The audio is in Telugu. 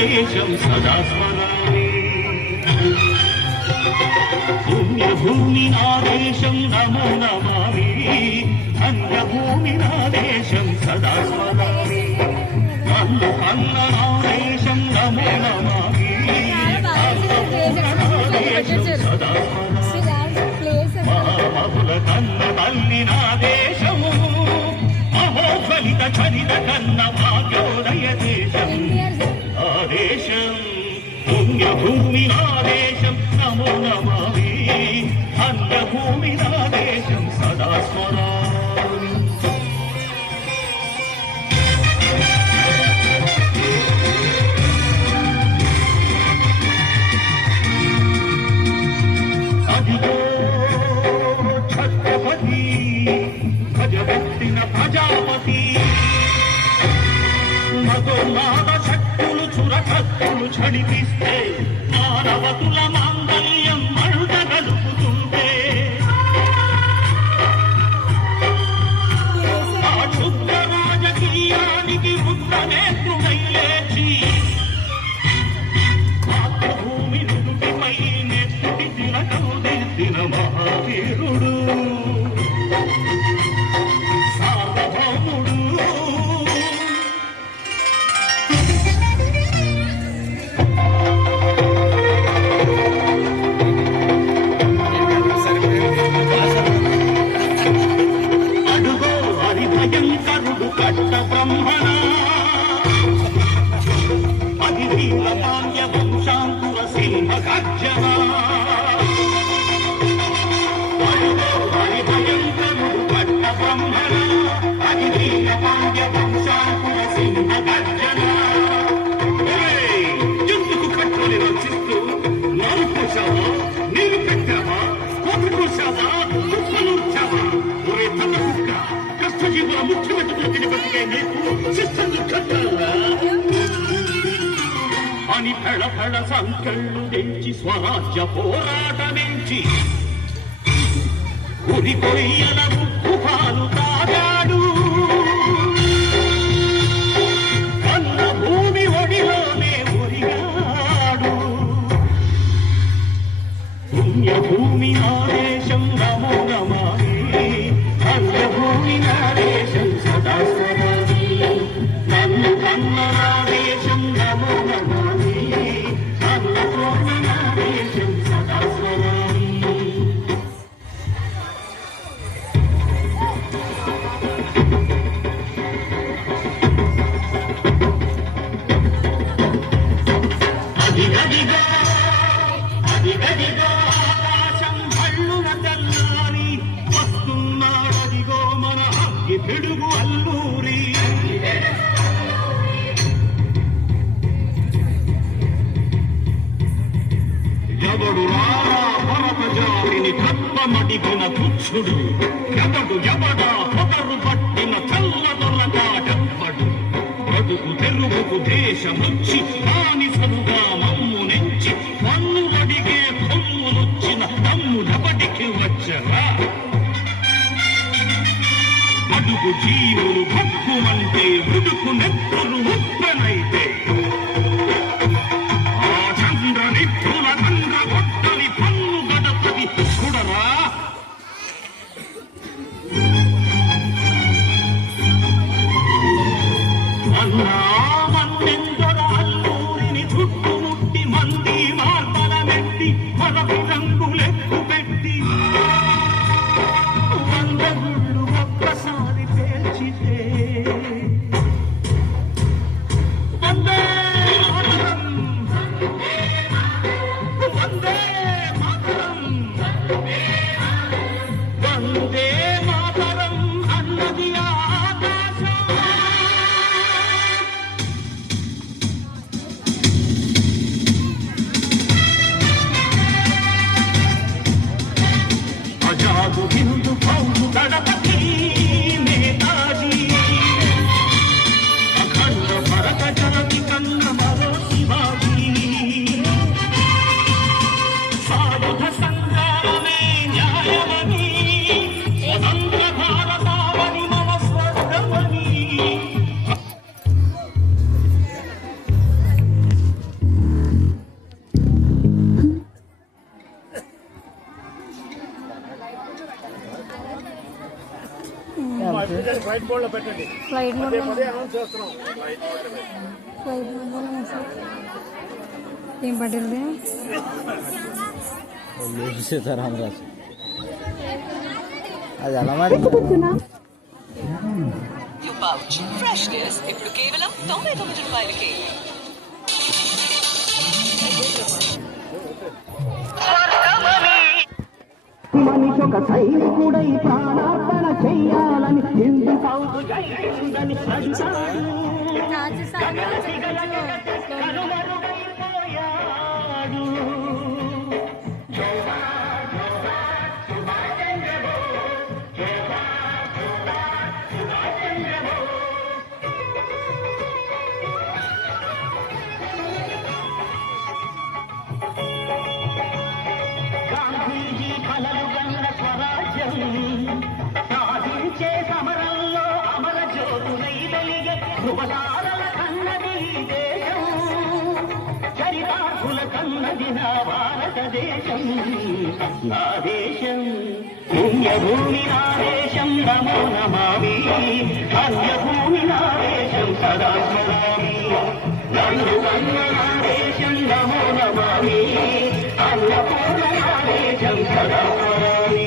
దేశం సదా స్మరామి పుణ్యభూమి నా దేశం నమో నమామి అన్యభూమి నా దేశం సదా స్మరామి అన్న అన్న నా దేశం నమో నమామి సదా మహామహుల కన్న తల్లి నా దేశము మహోజ్వలిత చరిత కన్న భాగ్యోదయ దేశం ఆదేశం పుణ్యభూమి నా దేశం నమో నమామి అన్యభూమి నా దేశం సదా స్మరామి అదిగో ఛత్రపతి భజవెత్తిన ప్రజాపతి మగోన్నాద శక్తులు చురకత్తులు చడిపిస్తే మానవతుల మాంగళ్యం మరుట గలుపుతుంటే ఆ క్షుద్ర రాజకీయానికి రుద్రనేత్రుడై లేచి మాతృభూమి నుదుటిపై నెత్తుటి తిలకము దిద్దిన మహావీరుడు అని ఫళ ఫళ సంకళ్ళు తెంచి స్వరాజ్య పోరాటమెంచి ఉరి కొయ్యల ముక్కు పాలు తాగాడు అన్న భూమి ఒడిలోనే ఒరిగాడు పుణ్యభూమి నా దేశం నమో నమామి అన్యభూమి నా దేశం సదా స్మరామి నన్ను కన్న నా దేశం నమో నమామి అన్నపూర్ణ నా దేశం సదా స్మరామి అదిగదిగో అదిగదిగో ఆకాశం హళ్ళున తెల్లారి వస్తున్నాడదిగో మన అగ్గి పిడుగు అల్లూరి ఎవడు రారా భరత జాతిని తప్పమడిగిన తుచ్చుడు ఎవడు ఎవడా పొగరు పట్టిన చల్లదొరగాడెవ్వడు బ్రతుకు తెరుగుకు దేశముచ్చి బానిసలుగా మమ్ము నెంచి పన్ను అడిగే కొమ్ములొచ్చిన తమ్ముడబడికి వచ్చరా అడుగు జీవులు భక్కుమంటే ఉడుకు నెత్తులు ఉప్పెనైతే అల్లూరిని చుట్టుముట్టి మంది మార్తల మెట్టి మరొక రంగులెక్కు పెట్టి వంద గుళ్ళు ఒక్కసారి పేల్చితే ఫ్లైట్ మోడ్ లో పెట్టండి. ఫ్లైట్ మోడ్ పదే అనౌన్స్ చేస్తున్నాం. ఫ్లైట్ మోడ్ ఏం పట్టింది సీతారామరాజు అది ఎలా మరి ఫ్రెష్నెస్ ఇప్పుడు కేవలం 99 రూపాయలకే. మనిషొక సైనికుడై ప్రాణార్పణ చెయ్యాలని హిందూ సౌండ్ ఉందని కనుమరుగైపోయాడు. గాంధీజీ కలలు గన్న స్వరాజ్యం సాధించే సమరంలో అమర జ్యోతులై వెలిగే ధృవతారల కన్నది ఈ దేశం. చరితార్థుల కన్నది నా భారతదేశం. నా దేశం పుణ్యభూమి నా దేశం నమో నమామి. అన్యభూమి నా దేశం సదా స్మరామి. నన్ను కన్న నా దేశం నమో నమామి. అన్నపూర్ణ నా దేశం సదా స్మరామి.